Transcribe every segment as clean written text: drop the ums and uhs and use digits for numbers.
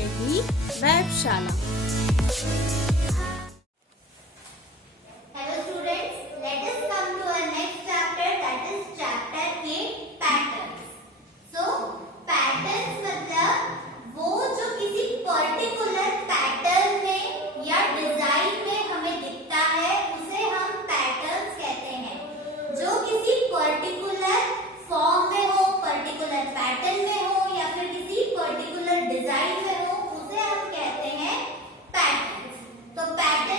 के ही वेबशाला। Hello students, let us come to our next chapter, that is chapter 8 patterns. So patterns मतलब वो जो किसी particular pattern में या डिजाइन में हमें दिखता है उसे हम patterns कहते हैं। जो किसी particular form में हो, particular pattern में हो या फिर किसी particular डिजाइन में हो उसे हम कहते हैं patterns। तो पैटर्न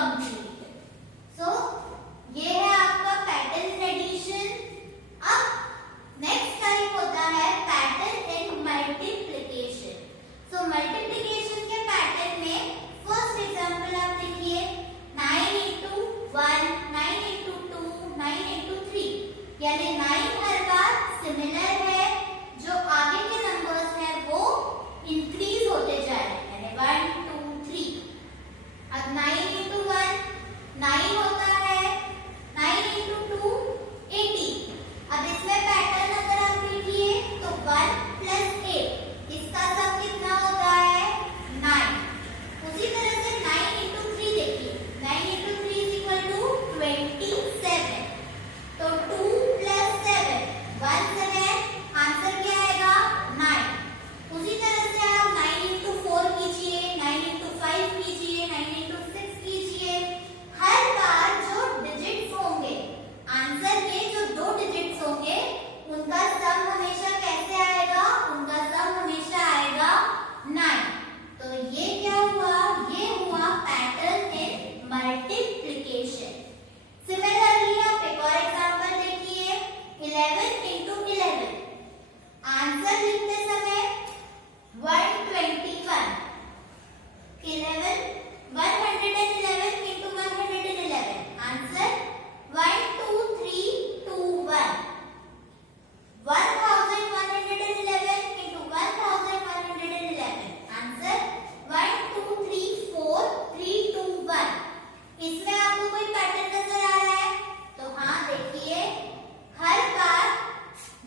कंप्लीट। सो ये है आपका पैटर्न एडिशन। अब नेक्स्ट टाइप होता है pattern in multiplication. So multiplication के पैटर्न में फर्स्ट एग्जांपल आप देखिए 9 into 1, 9 into 2, 9 into 3, यानी 9 हर बार सिमिलर है, जो आगे के नंबर्स हैं वो इंक्रीज होते जा रहे हैं, यानी 1 2 3। अब 9 into 1 9 होता है, 9 into 2 80। अब इसमें पैटर्न अगर आप देखिए तो 1 plus 8 इसका सम कितना होता है 9। उसी तरह से 9 into 3 देखिए, 9 into 3 is equal to 27। तो 2 plus 7 1 7, आंसर क्या आएगा 9। उसी तरह से आप 9 into 4 कीजिए, 9 into 5 कीजिए, 9 into 6 कीजिए। हर बार जो डिजिट्स होंगे, आंसर के जो 2 डिजिट्स होंगे उनका सम हमेशा कैसे आएगा, उनका सम हमेशा आएगा 9। तो ये क्या हुआ, ये हुआ पैटर्न इन मल्टीप्लिकेशन। सिमिलरली आप एक और एग्जांपल देखिए 11 into 11, आंसर लिखते समय 121। 11 111 into 111, आंसर 12321। 1111 into 1111, answer 1234321। इसमें आपको कोई पैटर्न नजर आ रहा है? तो हाँ देखिए, हर बार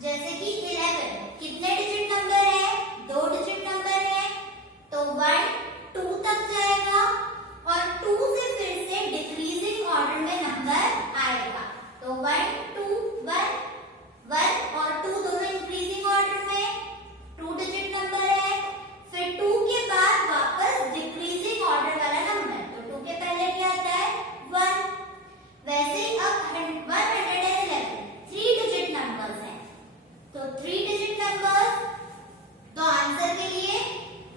जैसे कि 11 कितने डिजिट नंबर है, 2 डिजिट नंबर है, तो 1 2 तक जाएगा और 2 से फिर से डिक्रीजिंग ऑर्डर में नंबर आएगा। तो 1 2 1 1 और 2 दोनों इंक्रीजिंग ऑर्डर में, 2 डिजिट नंबर है। फिर 2 के बाद वापस डिक्रीजिंग ऑर्डर वाला नंबर, तो 2 के पहले क्या आता है 1। वैसे ही अब 111 3 डिजिट नंबर्स हैं, तो 3 डिजिट नंबर्स, तो आंसर के लिए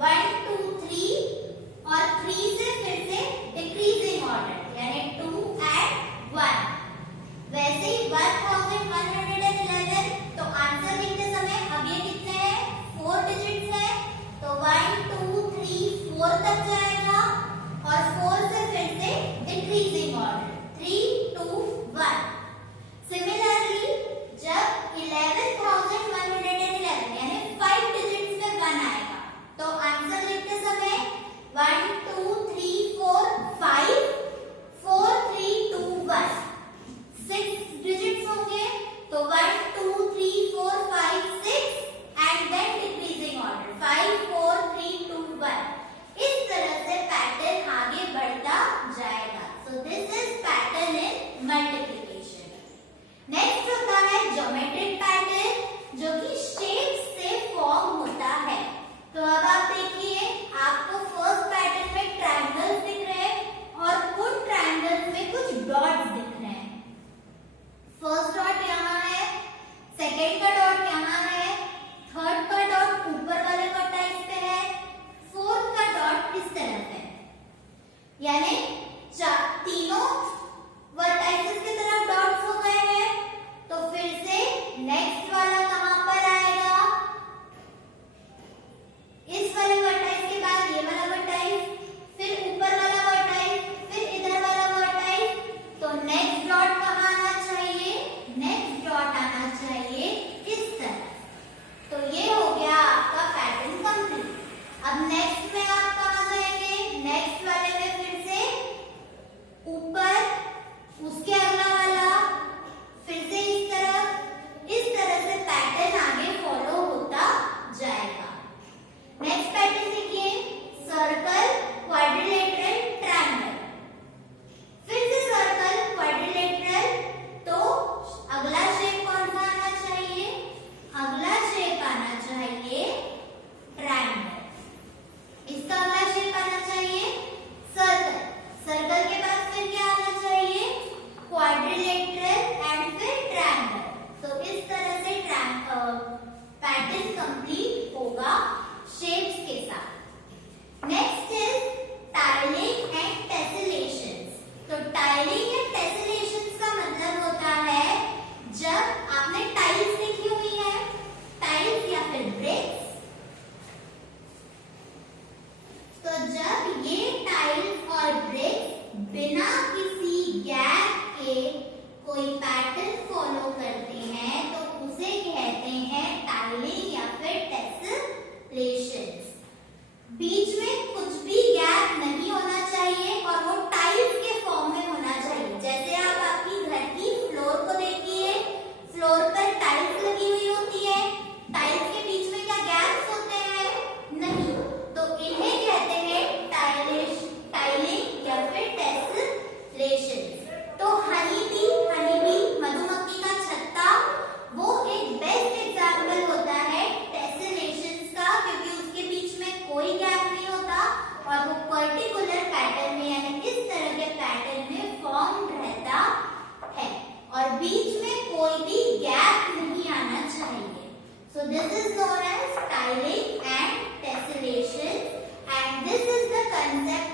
1 2 3 और 3 से फिर से डिक्रीजिंग ऑर्डर, यानी 2 and 1। वैसे ही 1111, तो आंसर लिखते समय अब ये कितने हैं 4 डिजिट्स हैं, तो 1 2 3 4 तक जाएगा और 4 से फिर से डिक्रीजिंग ऑर्डर 3 2 1। सिमिलरली जब 111111 यानी 5 डिजिट्स में 1 आएगा, तो आंसर लिखते समय 1 2 3 4 5 4 3 2 1। 6 डिजिट्स होंगे, तो 1 2 3 4 5 6 एंड देन डिक्रीजिंग ऑर्डर 5 4 3 2 1। इस तरह से पैटर्न आगे बढ़ता जाएगा। So this is pattern in multiplication. Next होता है ज्योमेट्रिक पैटर्न, जो कि शेप से फॉर्म होता है। तो अब आप देखिए, आपको फर्स्ट पैटर्न में ट्रायंगल्स दिख रहे हैं और उन ट्रायंगल्स में कुछ डॉट्स दिख रहे हैं। फर्स्ट डॉट यहाँ है, सेकेंड का डॉट यहाँ है, थर्ड का डॉट ऊपर वाले वर्टाइस पे है, फोर्थ का डॉट इस तरफ है, यानी तीनों वर्टाइसेस की तरफ डॉट्स हो गए हैं। तो फिर से नेक्स्ट वाला कहां पर आएगा, इस वाले वर्टाइस के बाद ये वाला वर्टाइस, फिर ऊपर वाला वर्टाइस, फिर इधर वाला वर्टाइस। तो नेक्स्ट डॉट कहां आना चाहिए, नेक्स्ट डॉट आना चाहिए इस तरफ। तो ये हो गया आपका पैटर्न कंप्लीट। अब नेक्स्ट में आप कहां जाएंगे, नेक्स्ट वाले में फिर से ऊपर this is known as tiling and tessellation, and this is the concept